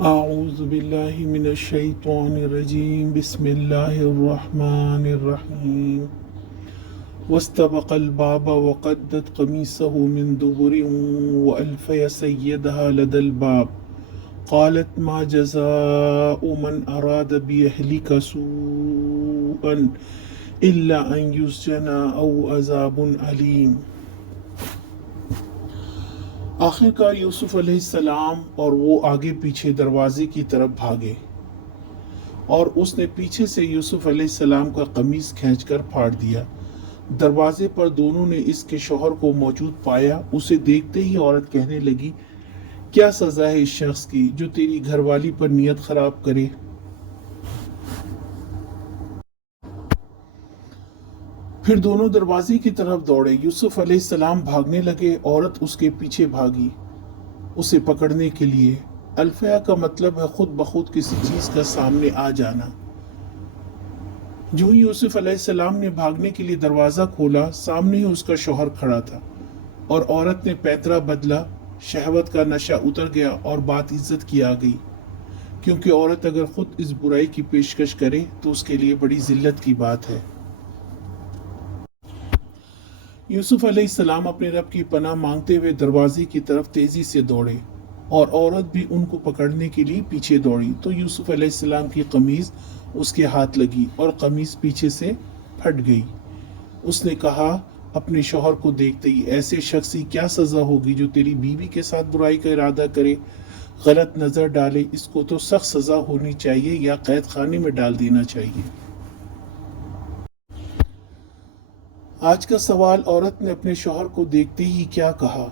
أعوذ بالله من الشيطان الرجيم بسم الله الرحمن الرحيم واستبق الباب وقدت قميصه من دبر وألف سيدها لدى الباب قالت ما جزاء من أراد بأهلك سوءا إلا أن يسجن أو عذاب أليم۔ آخرکار یوسف علیہ السلام اور وہ آگے پیچھے دروازے کی طرف بھاگے اور اس نے پیچھے سے یوسف علیہ السلام کا قمیص کھینچ کر پھاڑ دیا۔ دروازے پر دونوں نے اس کے شوہر کو موجود پایا۔ اسے دیکھتے ہی عورت کہنے لگی، کیا سزا ہے اس شخص کی جو تیری گھر والی پر نیت خراب کرے؟ پھر دونوں دروازے کی طرف دوڑے۔ یوسف علیہ السلام بھاگنے لگے، عورت اس کے پیچھے بھاگی اسے پکڑنے کے لیے۔ الفیا کا مطلب ہے خود بخود کسی چیز کا سامنے آ جانا۔ جو ہی یوسف علیہ السلام نے بھاگنے کے لیے دروازہ کھولا، سامنے ہی اس کا شوہر کھڑا تھا اور عورت نے پیترا بدلا، شہوت کا نشہ اتر گیا اور بات عزت کی آ گئی، کیونکہ عورت اگر خود اس برائی کی پیشکش کرے تو اس کے لیے بڑی ذلت کی بات ہے۔ یوسف علیہ السلام اپنے رب کی پناہ مانگتے ہوئے دروازے کی طرف تیزی سے دوڑے اور عورت بھی ان کو پکڑنے کے لیے پیچھے دوڑی تو یوسف علیہ السلام کی قمیض اس کے ہاتھ لگی اور قمیض پیچھے سے پھٹ گئی۔ اس نے کہا اپنے شوہر کو دیکھتے ہی، ایسے شخص کی کیا سزا ہوگی جو تیری بیوی کے ساتھ برائی کا ارادہ کرے، غلط نظر ڈالے؟ اس کو تو سخت سزا ہونی چاہیے یا قید خانے میں ڈال دینا چاہیے۔ آج کا سوال، عورت نے اپنے شوہر کو دیکھتے ہی کیا کہا؟